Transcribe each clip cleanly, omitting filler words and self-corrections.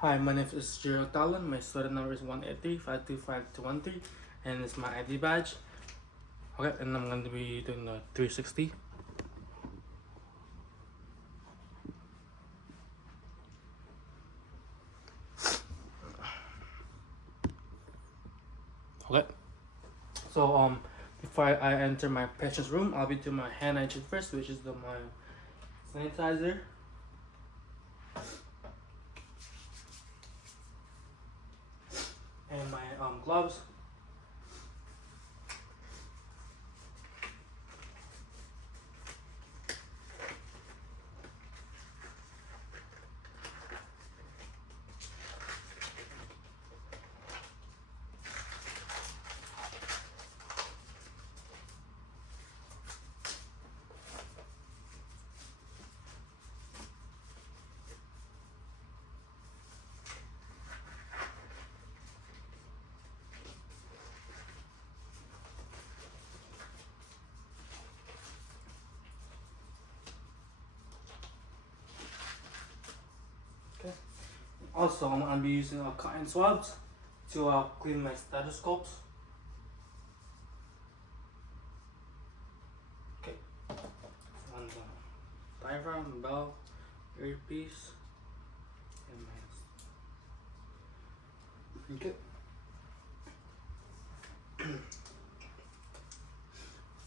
Hi, my name is Gerald Talon. My student number is 183-525-213, and it's my ID badge. Okay, and I'm going to be doing the 360. Okay, so before I enter my patient's room, I'll be doing my hand hygiene first, which is my sanitizer and my gloves. Okay. Also, I'm gonna be using cotton swabs to clean my stethoscopes. Okay. And diaphragm, bell, earpiece, and my okay.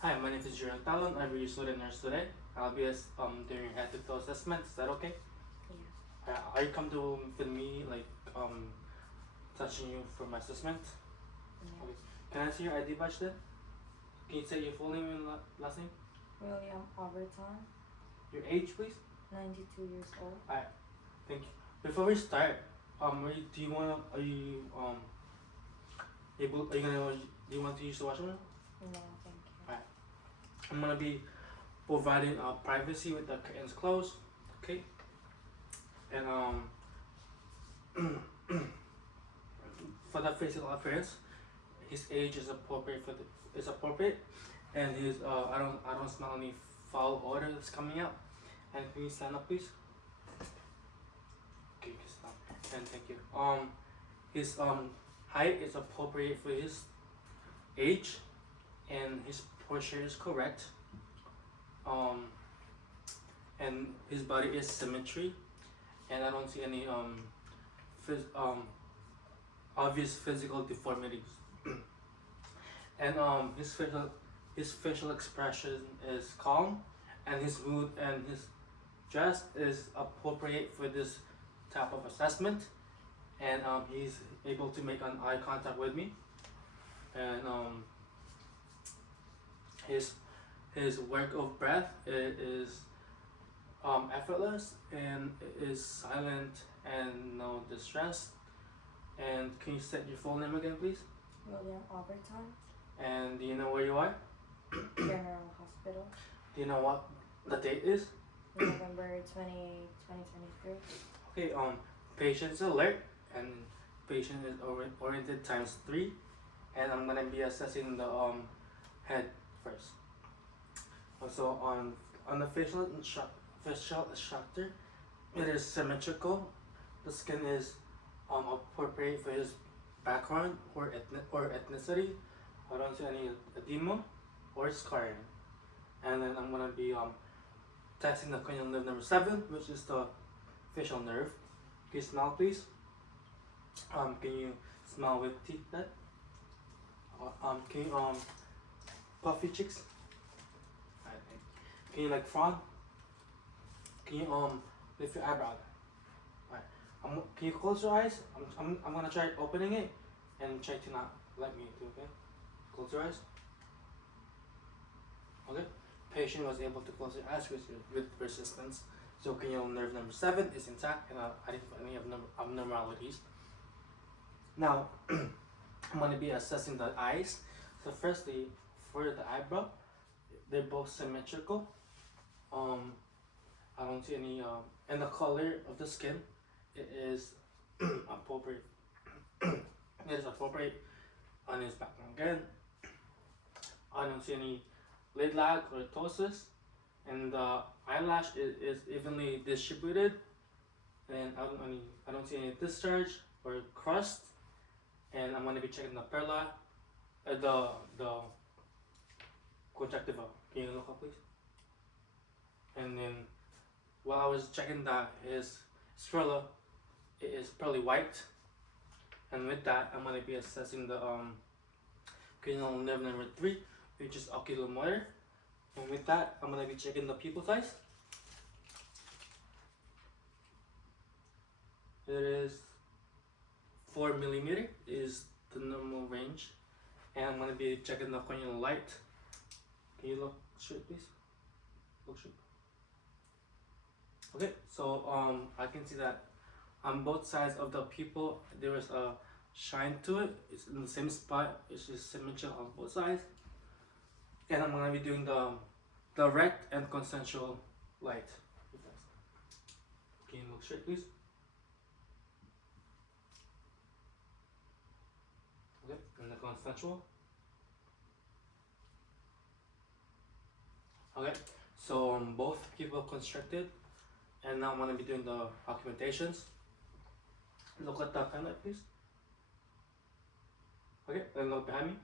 Hi, my name is Jerome Talon. I'm your student nurse today. I'll be doing ethical assessment. Is that okay? Yeah. Are you comfortable with me touching you for my assessment? Yeah. Okay. Can I see your ID badge then? Can you say your full name and last name? William Overton, Your age, please. 92 years old. Alright, thank you. Before we start, do you wanna do you want to use the washroom? No, thank you. Alright. I'm gonna be providing privacy with the curtains closed. Okay. And for the physical appearance, his age is appropriate and his I don't smell any foul odor that's coming out. And can you stand up, please? Okay, you can stand. And thank you. His height is appropriate for his age, and his posture is correct. And his body is symmetry, and I don't see any obvious physical deformities. And his facial expression is calm, and his mood and his dress is appropriate for this type of assessment. And he's able to make an eye contact with me, and his work of breath is effortless, and is silent and no distress. And can you state your full name again, please? William Overton, And do you know where you are? General Hospital, Do you know what the date is? November 2023. Okay, patient's alert, and patient is oriented times 3, and I'm gonna be assessing the head first. Also on the facial structure, it is symmetrical. The skin is appropriate for his background or ethnicity. I don't see any edema or scarring. And then I'm gonna be testing the cranial nerve number 7, which is the facial nerve. Can you smell, please? Can you smell with teeth then? Can you puff your cheeks? Alright, can you frown? Can you lift your eyebrow? Alright. Can you close your eyes? I'm gonna try opening it and try to not let me do. Okay. Close your eyes. Okay. Patient was able to close their eyes with persistence. So cranial nerve number 7 is intact, and I didn't find any abnormalities. Now, I'm going to be assessing the eyes. So firstly, for the eyebrow, they're both symmetrical. I don't see any, and the color of the skin, it is appropriate. It is appropriate on his background. Again, I don't see any lid lag or ptosis, and the eyelash is evenly distributed, and I don't see any discharge or crust, and I'm gonna be checking the perla, the conjunctiva. Can you look up, please? And then while I was checking that, his scrolla is pearly white, and with that, I'm gonna be assessing the cranial nerve number 3, which is oculomotor. And with that, I'm gonna be checking the pupil size. It is 4 millimeter is the normal range, and I'm gonna be checking the corneal light. Can you look straight, please? Look straight. Okay, so I can see that on both sides of the pupil there is a shine to it. It's in the same spot. It's just symmetrical on both sides. And I'm gonna be doing the direct and consensual light. Can you look straight, please? Okay, and the consensual. Okay, so both people constricted, and now I'm gonna be doing the augmentations. Look at the pen light, please. Okay, and look behind me,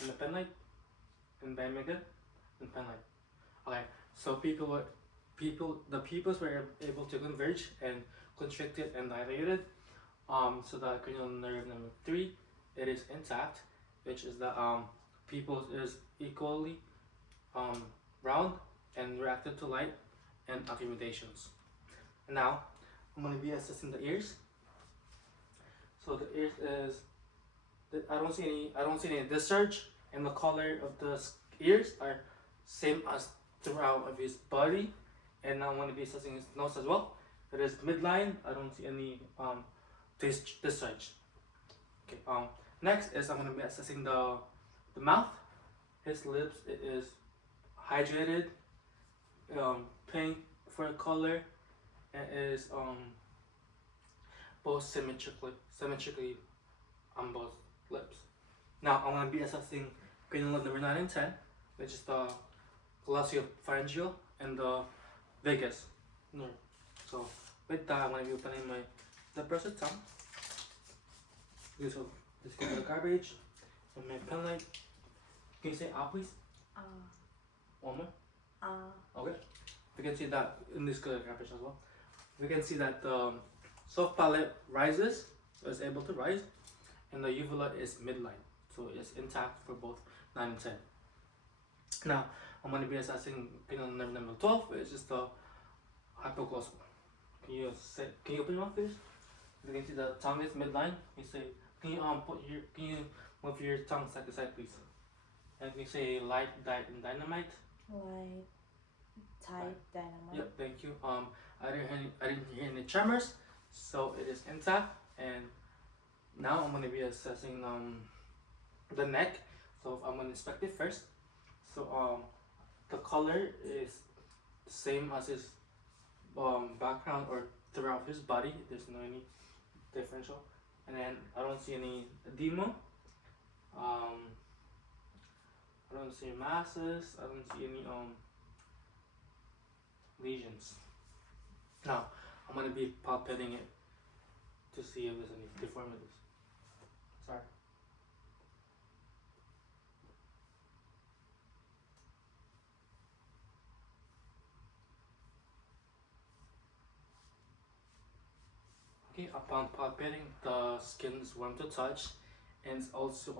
and the pen light, and behind me again, and pen light. Okay, so the pupils were able to converge and constricted and dilated. So the cranial nerve number 3, it is intact, which is the pupils is equally round and reactive to light and accommodations. Now I'm going to be assessing the ears. So the ears is I don't see any discharge, and the color of the ears are same as throughout of his body. And now I'm going to be assessing his nose as well. It is midline. I don't see any discharge. Okay. Next is I'm going to be assessing the mouth. His lips, it is hydrated, pink for color, and is both symmetrically on both lips. Now I'm gonna be assessing cranial nerve number 9 and 10, which is the glossopharyngeal and the vagus nerve. So with that, I'm gonna be opening the person's tongue. Okay, so let's get the garbage and my pen light. Can you say ah, please? One more. Okay. We can see that in this color garbage as well. We can see that the soft palate rises, so it's able to rise, and the uvula is midline, so it's intact for both 9 and 10. Now I'm going to be assessing cranial nerve number 12, which is the hypoglossal. Can you open your mouth, please? You can see the tongue is midline. Can you move your tongue side to side, please? And can you say light, diet, and dynamite? Light, tight, dynamite. Yep, thank you. I didn't hear any tremors, so it is intact. And now I'm gonna be assessing the neck. So I'm gonna inspect it first. So the color is the same as his background or throughout his body. There's no any differential. And then I don't see any edema. I don't see masses. I don't see any lesions. Now I'm gonna be palpating it to see if there's any deformities. Sorry. Okay, upon palpating, the skin is warm to touch, and it's also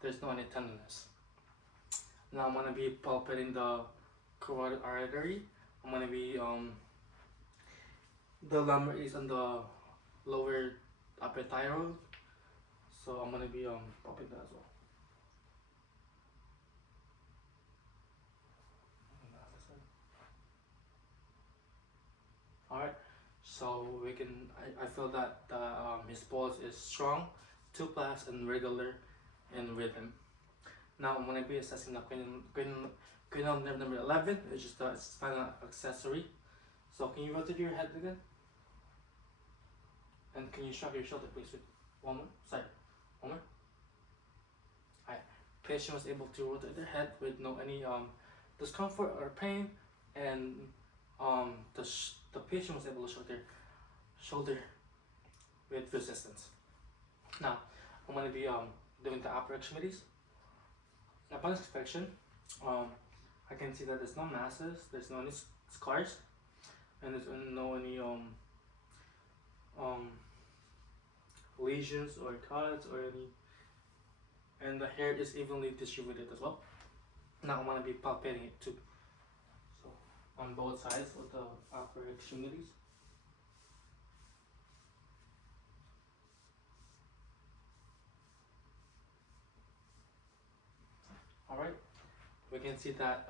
there's no any tenderness. Now I'm gonna be palpating the carotid artery. I'm gonna be the lumbar is on the lower upper thyroid, so I'm gonna be palpating that as well. Alright, so we can I feel that his pulse is strong, 2 plus, and regular in rhythm. Now I'm gonna be assessing the cranial nerve number 11, which is the spinal accessory. So can you rotate your head again? And can you shrug your shoulder, please? With one more side. One more. Alright. Patient was able to rotate their head with no any discomfort or pain, and the patient was able to show their shoulder with resistance. Now I'm gonna be doing the upper extremities. Upon inspection, I can see that there's no masses, there's no any scars, and there's no any um lesions or cuts or any, and the hair is evenly distributed as well. Now I'm gonna be palpating it too. So on both sides of the upper extremities. Alright, we can see that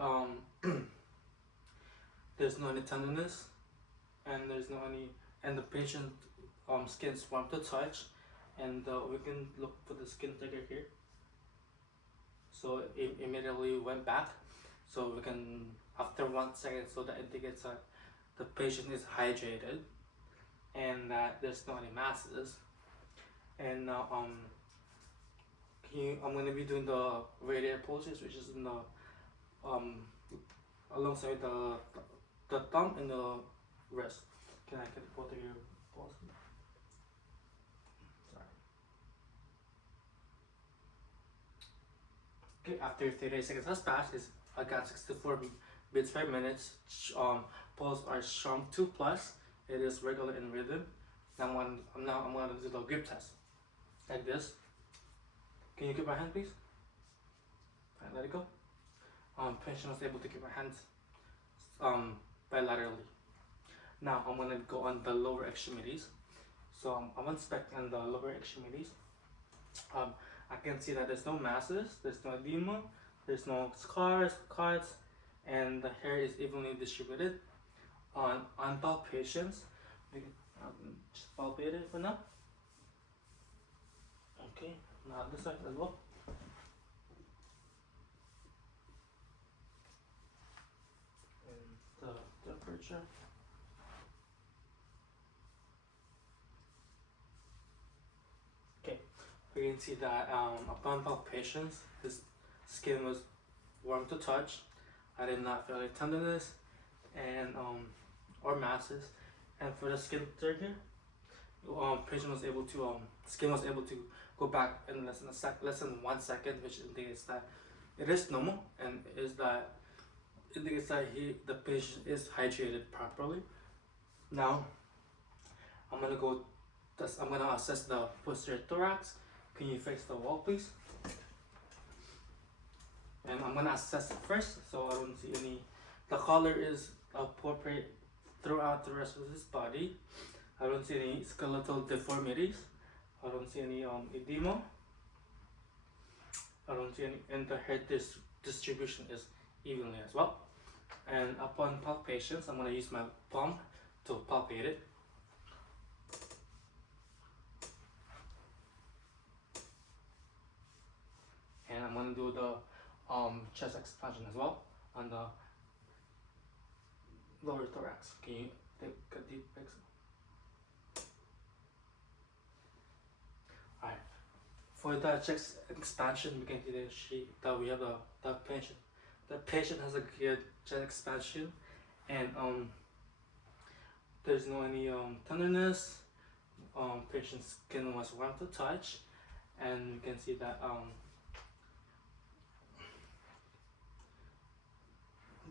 there's no any tenderness, and there's no any, and the patient skin's warm to touch, and we can look for the skin trigger here. So it immediately went back, so we can, after 1 second, so that indicates that the patient is hydrated and that there's no any masses. And now I'm going to be doing the radial pulses, which is in the alongside the thumb and the wrist. Can I get both of your pulse? Sorry. Okay, after 30 seconds has passed, I got 64 beats per minute. Pulse are strong 2 plus. It is regular in rhythm. Now I'm gonna do the grip test, like this. Can you keep my hand, please? Alright, let it go. Patient was able to keep my hands bilaterally. Now I'm gonna go on the lower extremities. So I'm inspecting the lower extremities. I can see that there's no masses, there's no edema, there's no scars, cuts, and the hair is evenly distributed. On palpations, we can just palpate it for now. Okay, now this side as well. And the temperature. Okay, we can see that upon palpations, his skin was warm to touch. I did not feel any tenderness and or masses. And for the skin trigger, patient was able to skin was able to go back in less than 1 second, which indicates that it is normal and indicates that the patient is hydrated properly. Now I'm gonna assess the posterior thorax. Can you face the wall, please? And I'm gonna assess it first, so I don't see any. The color is appropriate throughout the rest of his body. I don't see any skeletal deformities. I don't see any edema. I don't see any, and the hair distribution is evenly as well. And upon palpations, I'm gonna use my palm to palpate it. And I'm gonna do the chest expansion as well on the lower thorax. Can you take a deep exhale? Alright. For the chest expansion, we can see that we have the patient. The patient has a good chest expansion, and there's no any tenderness. Patient's skin was warm to touch, and you can see that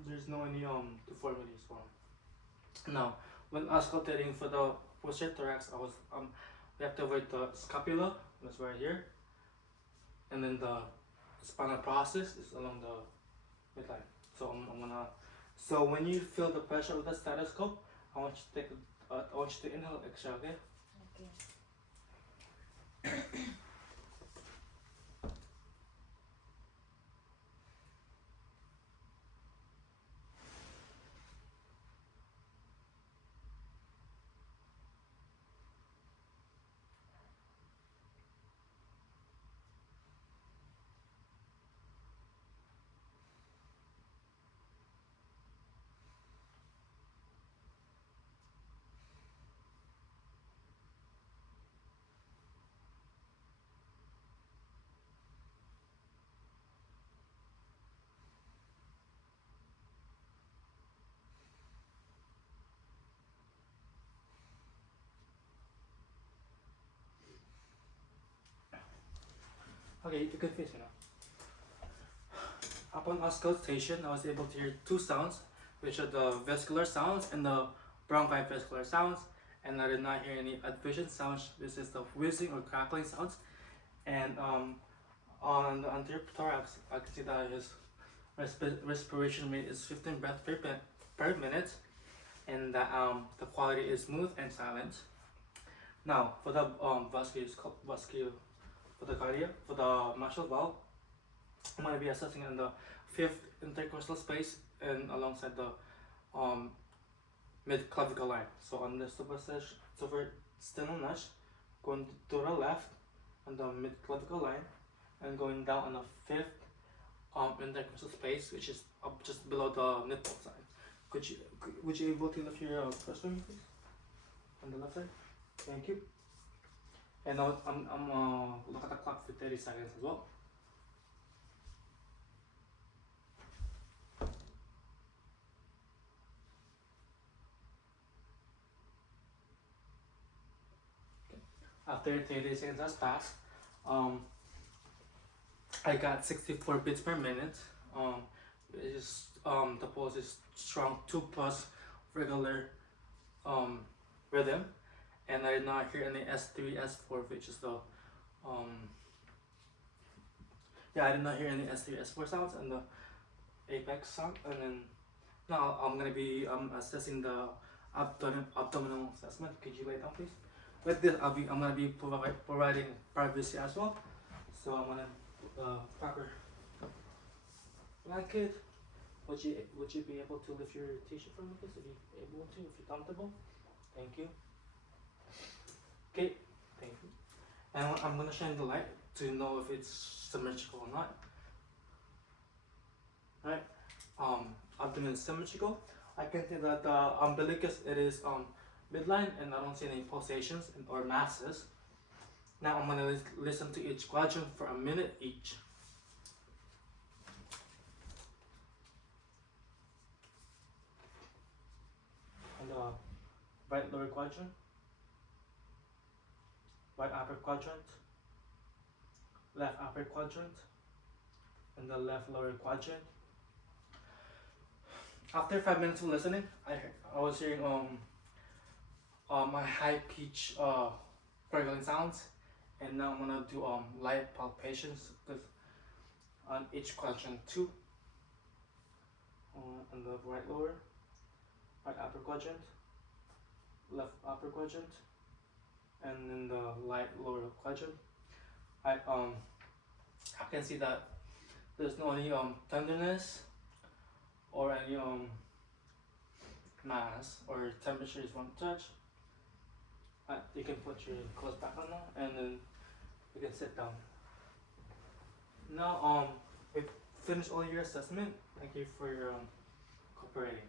there's no any deformities for him. Now, when auscultating for the posterior thorax, we have to avoid the scapula, that's right here, and then the spinal process is along the midline. So so when you feel the pressure of the stethoscope, I want you to inhale, exhale, okay? Okay. Okay, you can face me now. Upon auscultation, I was able to hear two sounds, which are the vesicular sounds and the bronchivesicular sounds, and I did not hear any advision sounds, which is the whizzing or crackling sounds. And on the anterior thorax, I can see that his respiration rate is 15 breaths per minute, and that the quality is smooth and silent. Now, for the for the cardia, for the mitral valve, I'm going to be assessing in the fifth intercostal space and alongside the mid clavicle line. So on the suprasternal notch, going to the left on the mid clavicle line, and going down on the fifth intercostal space, which is up just below the nipple side. Would you able to lift your first finger, please? On the left side. Thank you. And now I'm look at the clock for 30 seconds as well. After 30 seconds has passed, I got 64 beats per minute. The pulse is strong 2+ regular rhythm, and I did not hear any S3, S4, which is the I did not hear any S3, S4 sounds and the apex sound. And then now I'm gonna be assessing the abdominal assessment. Could you lay down, please? With this, I'm gonna be providing privacy as well. So I'm gonna proper blanket. Would you be able to lift your t-shirt for me, please? If you're able to, if you're comfortable. Thank you. Okay, thank you. And I'm gonna shine the light to know if it's symmetrical or not. Right. Abdomen is symmetrical. I can see that the umbilicus, it is midline, and I don't see any pulsations or masses. Now I'm gonna listen to each quadrant for a minute each. On the right lower quadrant, right upper quadrant, left upper quadrant, and the left lower quadrant. After 5 minutes of listening, I was hearing my high pitch gurgling sounds, and now I'm gonna do light palpations with on each quadrant too. On the right lower, right upper quadrant, left upper quadrant, and in the light lower quadrant. I can see that there's no any tenderness or any mass or temperature is one touch. You can put your clothes back on now, and then you can sit down. Now we finished all your assessment. Thank you for your cooperating.